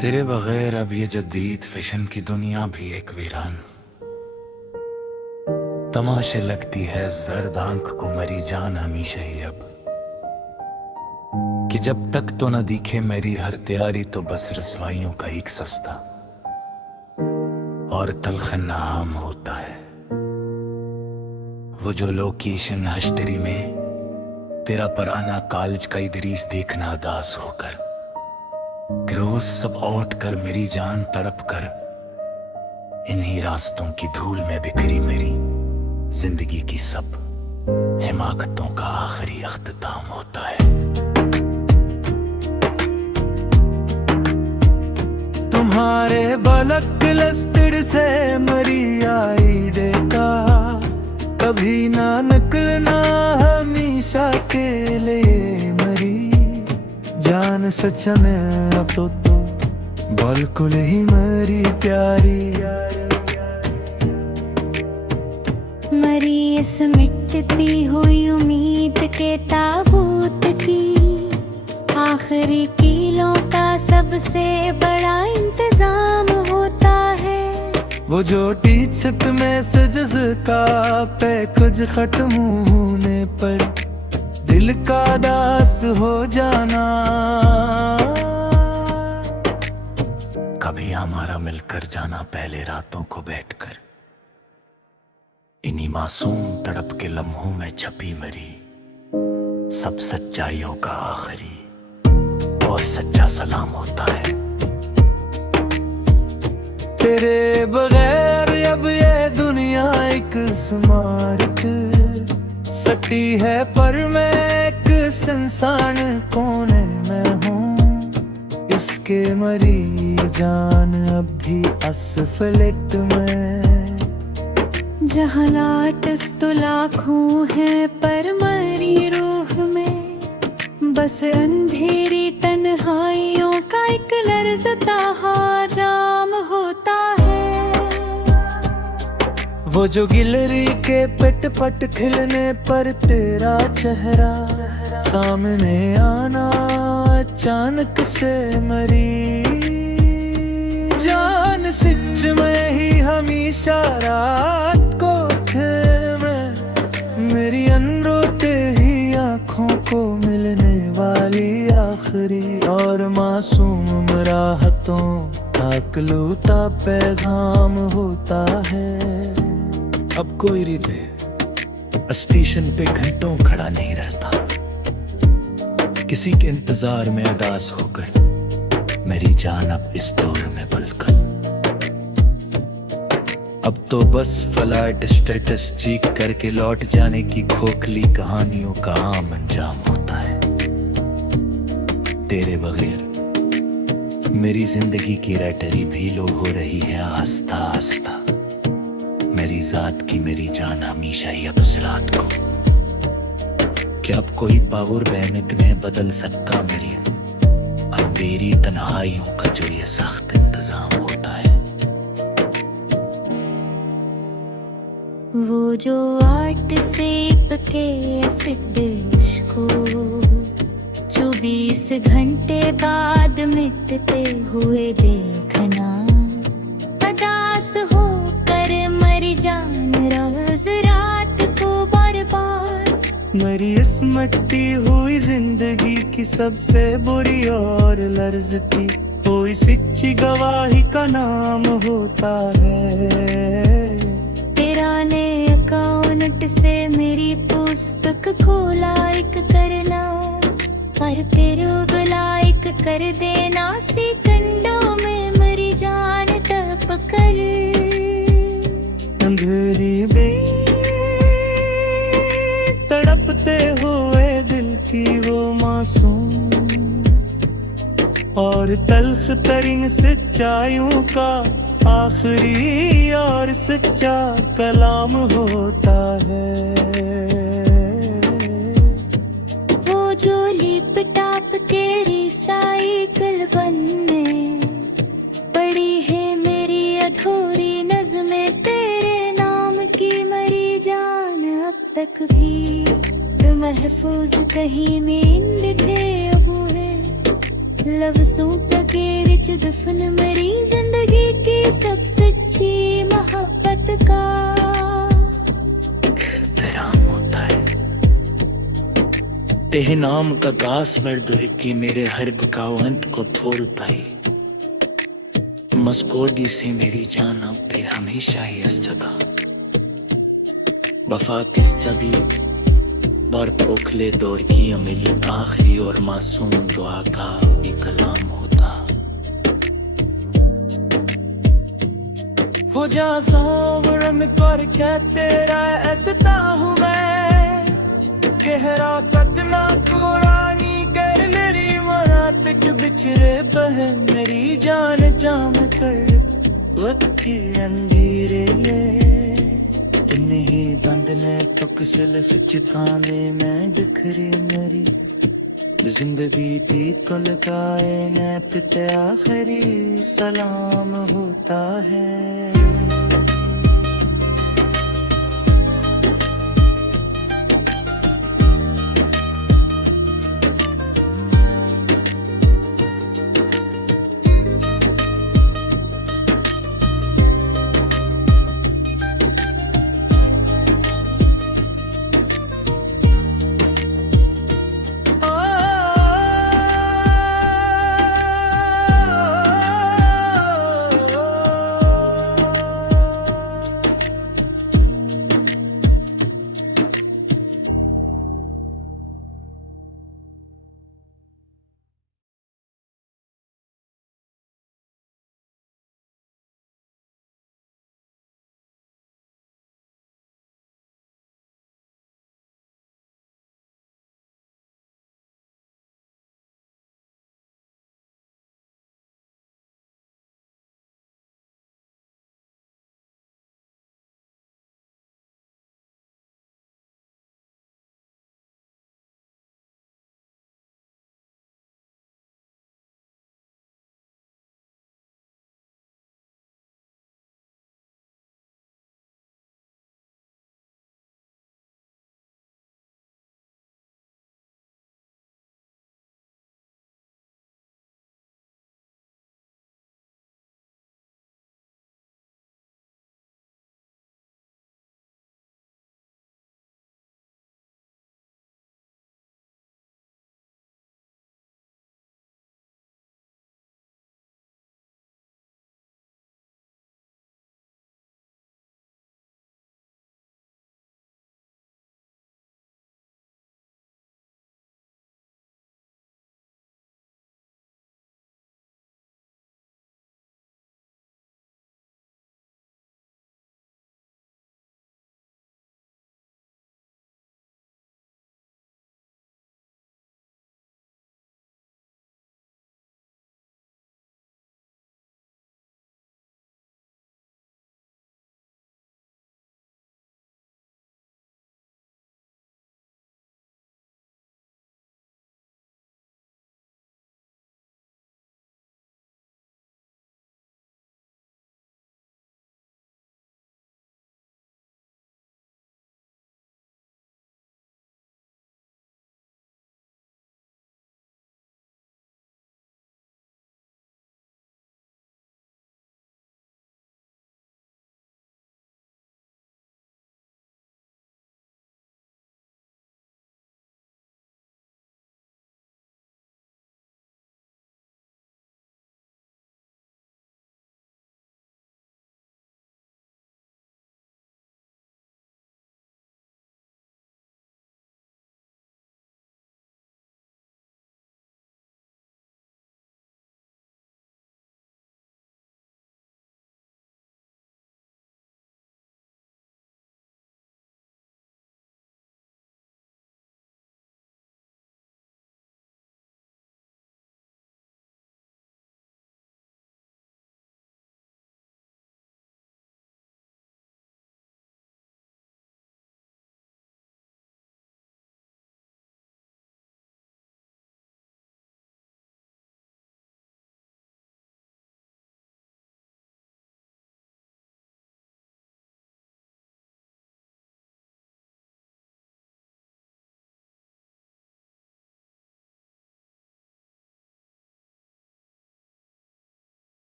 तेरे बगैर अब ये जदीद फैशन की दुनिया भी एक वीरान तमाशे लगती है जर्द आंख को मरी जान हमेशा ही अब कि जब तक तो न दिखे मेरी हर तैयारी तो बस रसवाइयों का एक सस्ता और तलख नाम होता है। वो जो लोकेशन हश्तरी में तेरा पराना कॉलेज का इदरीस देखना अदास होकर कि रोज सब औट कर मेरी जान तड़प कर इन्हीं रास्तों की धूल में बिखरी मेरी जिंदगी की सब हिमाकतों का आखिरी अख्ताम होता है। तुम्हारे बलक क्लस्टर से मरी आई डेका कभी ना निकलना हमेशा के लिए मरी जान सच में अब तो बिल्कुल ही मरी प्यारी मरी इस मिटती हुई उम्मीद के ताबूत की आखिरी कीलों का सबसे बड़ा इंतजाम होता है। वो जो टी-शर्ट में सजज का पे कुछ खत्म होने पर दिल का दास हो जाना कभी हमारा मिलकर जाना पहले रातों को बैठकर इन्हीं मासूम तड़प के लम्हों में छपी मरी सब सच्चाइयों का आखिरी और सच्चा सलाम होता है। तेरे बगैर अब ये दुनिया एक स्मारक सटी है पर मैं एक इंसान कोने में हूँ इसके मरी जान अब भी असफलत में जहाँ लाटस तो लाखों है पर मरी रूह में बस अंधेरी तन्हाइयों का एक लर्ज़ता जाम होता है। वो जो गिलरी के पट पट खिलने पर तेरा चेहरा सामने आना अचानक से मरी जान सच में ही हमेशा रात को में मेरी अनरोते ही आँखों को मिलने वाली आखिरी और मासूम राहतों का इकलौता पैगाम होता है। अब कोई रिदे स्टेशन पे घंटों खड़ा नहीं रहता किसी के इंतजार में अदास होकर मेरी जान अब इस दौर में बलकर अब तो बस फ्लाइट स्टेटस चीक करके लौट जाने की खोखली कहानियों का आम अंजाम होता है। तेरे बगैर मेरी जिंदगी की रैटरी भी लो हो रही है आस्ता आस्ता मेरी जात की मेरी जान हमेशा ही अब इस रात को क्या अब कोई पावर बैनक ने बदल सकता मेरी अंधेरी तन्हाइयों का जो ये सख्त इंतजाम होता है। वो जो आर्ट सेप के डिश को 24 घंटे बाद मिटते हुए देखना अदास हो कर मर जान रोज रात को बार बार मेरी इस मट्टी हुई जिंदगी की सबसे बुरी और लर्जती हुई सच्ची गवाही का नाम होता है। तेरा ने अकाउंट से मेरी पुस्तक को लाइक करना और फिर लाइक कर देना सेकंडों में मरी जान तड़प कर अंधेरी में तड़पते हुए दिल की वो मासूम और तल्ख तरीन सच्चाइयों का आखिरी और सच्चा कलाम होता है। वो जो लिप टाप के रिसाइकल बनने पड़ी है मेरी अधूरी नज़्में तेरे नाम की मरी जान अब तक भी महफूज कहीं में थे अब है लफ्ज़ों तके विच दफन मरी जिंदगी की सब सच्ची मोहब्बत का एहतराम होता है। तेरे नाम का दास मर्द है कि मेरे हर बकावंत को फूल पाई। मस्कोडी से मेरी जान अब भी हमेशा ही इस जगह वफा किस जबी बर्फ उखले दौर की मेरी आखिरी और मासूम दुआ का भी कलाम होता। हो जा सावरम कर के तेरा ऐसता हूँ मैं, गहरा कदमा को रानी कर मेरी मरातक बिछड़े बहन मेरी जान जाम कर वक्त अंधेरे नहीं दंड ने तुक सिल सचकाने मैं बिखरी मरी जिंदगी दी कुल गाए ने पिता आखिरी सलाम होता है।